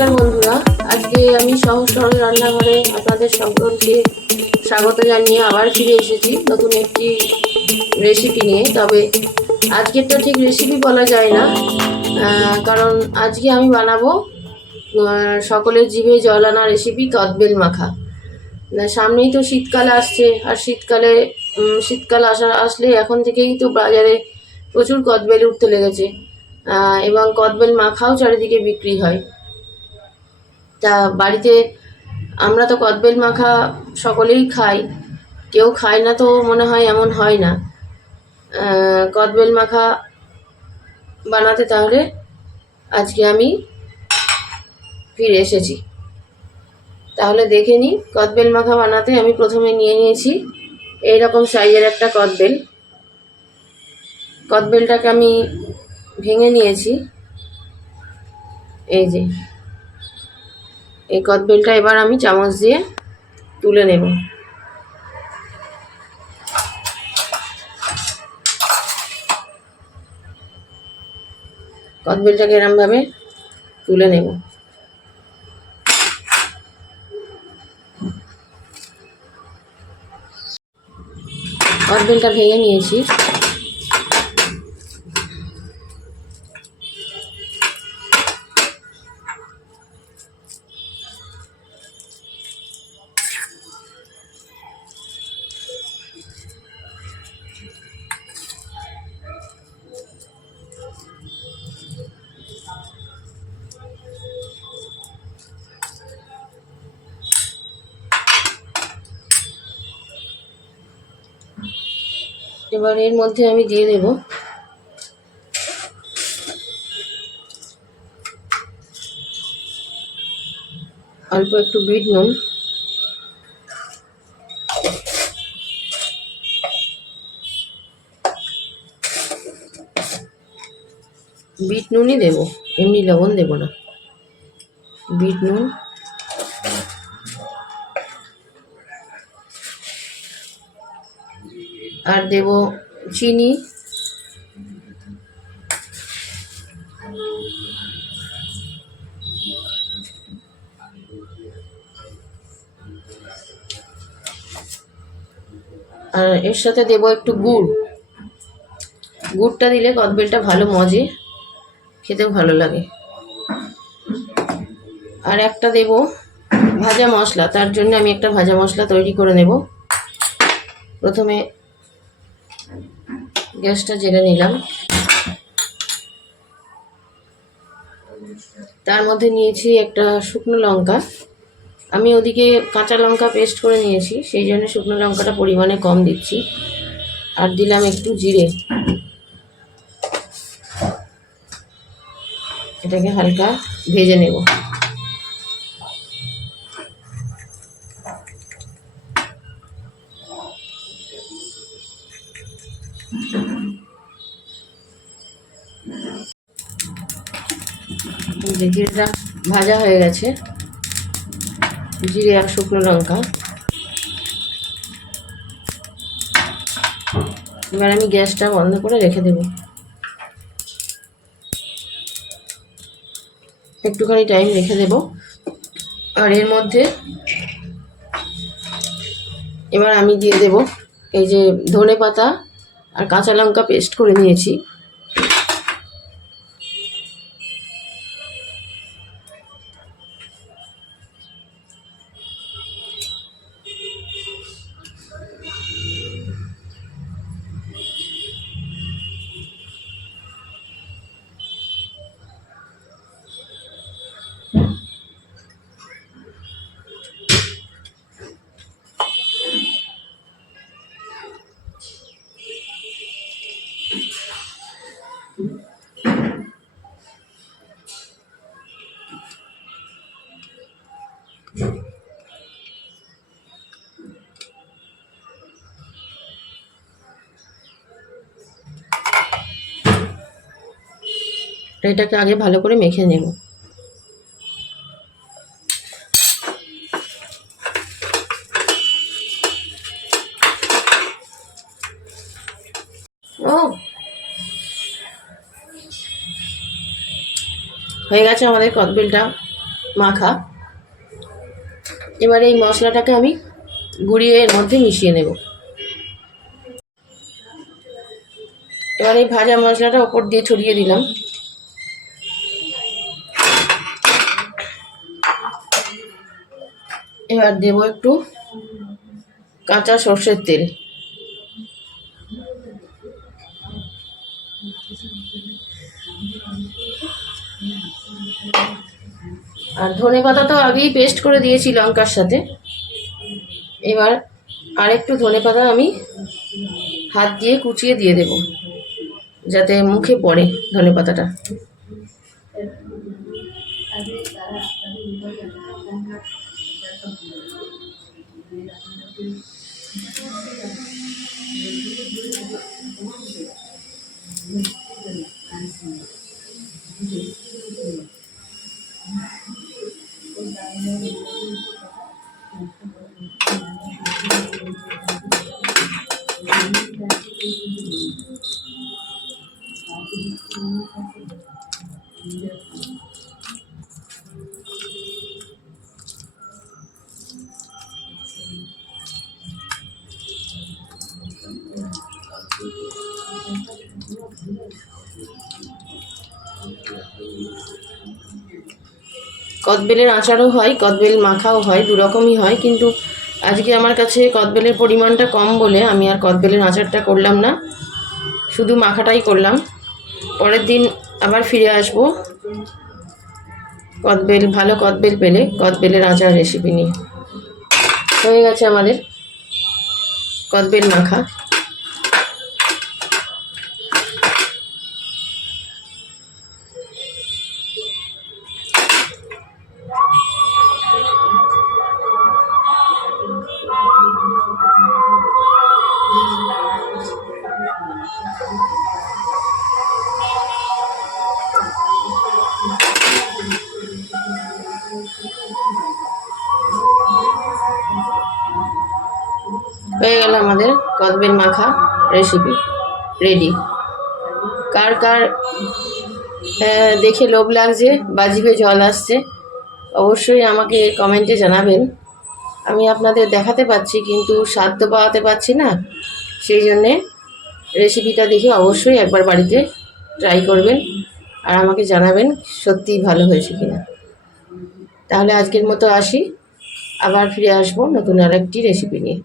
নমস্কার বন্ধুরা, আজকে আমি সহজ সরল রান্নাঘরে আপনাদের সকলকে স্বাগত জানিয়ে আবার ফিরে এসেছি নতুন একটি রেসিপি নিয়ে। তবে আজকেরটা ঠিক রেসিপি বলা যায় না, কারণ আজকে আমি বানাবো সকলের জিভে জল আনা রেসিপি কদবেল মাখা। সামনেই তো শীতকাল আসছে, আর শীতকাল আসলে এখন থেকেই তো বাজারে প্রচুর কদবেল উঠতে লেগেছে, এবং কদবেল মাখাও চারিদিকে বিক্রি হয়। তা বাড়িতে আমরা তো কদবেল মাখা সকলেই খাই, কেউ খায় না তো মনে হয় এমন হয় না। কদবেল মাখা বানাতে তাহলে আজকে আমি ফিরে এসেছি। তাহলে দেখে নিই, কদবেল মাখা বানাতে আমি প্রথমে নিয়ে নিয়েছি এইরকম সাইজের একটা কদবেল। কদবেলটাকে আমি ভেঙে নিয়েছি। এই যে এই কদবেলটা এবার আমি চামচ দিয়ে তুলে নেব। কদবেলটাকে এরমভাবে তুলে নেব। কদবেলটা ভেঙে নিয়েছি। এবার এর মধ্যে আমি দিয়ে দেব অল্প একটু বিট নুন। বিট নুনই দেব, এমনি লবণ দেব না। বিট নুন আর দেব চিনি, আর এর সাথে দেব একটু গুড়। গুড়টা দিলে কদবেলটা ভালো মজে, খেতেও ভালো লাগে। আর একটা দেব ভাজা মশলা, তার জন্য আমি একটা ভাজা মশলা তৈরি করে নেব। প্রথমে গ্যাসটা জেলে নিলাম। তার মধ্যে নিয়েছি একটা শুকনো লঙ্কা। আমি ওদিকে কাঁচা লঙ্কা পেস্ট করে নিয়েছি, সেই জন্য শুকনো লঙ্কাটা পরিমাণে কম দিচ্ছি। আর দিলাম একটু জিরে। এটাকে হালকা ভেজে নেব। জিরেটা ভাজা হয়ে গেছে, জিরে আর শুকনো লঙ্কা। এবার আমি গ্যাসটা বন্ধ করে রেখে দেব। একটুখানি টাইম রেখে দেব। আর এর মধ্যে এবার আমি দিয়ে দেব এই যে ধনে পাতা আর কাঁচা লঙ্কা পেস্ট করে নিয়েছি। এটাকে আগে ভালো করে মেখে নেব। ও হয়ে গেছে আমাদের কদবেলটা মাখা। এবার এই মশলাটাকে আমি গুঁড়িয়ে এর মধ্যে মিশিয়ে নেব। এবার এই ভাজা মশলাটা ওপর দিয়ে ছড়িয়ে দিলাম। এবার দেব একটু কাঁচা সর্ষের তেল। আর ধনেপাতা তো আগেই পেস্ট করে দিয়েছি লঙ্কার সাথে। এবার আরেকটু ধনেপাতা আমি হাত দিয়ে কুচিয়ে দিয়ে দেব, যাতে মুখে পড়ে ধনেপাতাটা। কদবেলের আচারও হয়, কদবেল মাখাও হয়, দু রকমই হয়, কিন্তু আজকে আমার কাছে কদবেলের পরিমাণটা কম বলে আমি আর কদবেলের আচারটা করলাম না, শুধু মাখাটাই করলাম। পরের দিন আবার ফিরে আসবো ভালো কদবেল পেলে কদবেলের আচার রেসিপি নিয়ে। হয়ে গেছে আমাদের কদবেল মাখা। হয়ে গেল আমাদের কদবেল মাখা রেসিপি রেডি। কার কার দেখে লোভ লাগছে বা জিভে জল আসছে অবশ্যই আমাকে কমেন্টে জানাবেন। আমি আপনাদের দেখাতে পাচ্ছি কিন্তু স্বাদ তো পাওয়াতে পারছি না, সেই জন্যে রেসিপিটা দেখে অবশ্যই একবার বাড়িতে ট্রাই করবেন আর আমাকে জানাবেন সত্যিই ভালো হয়েছে কিনা। তাহলে আজকের মতো আসি, আবার ফিরে আসবো নতুন আরেকটি রেসিপি নিয়ে।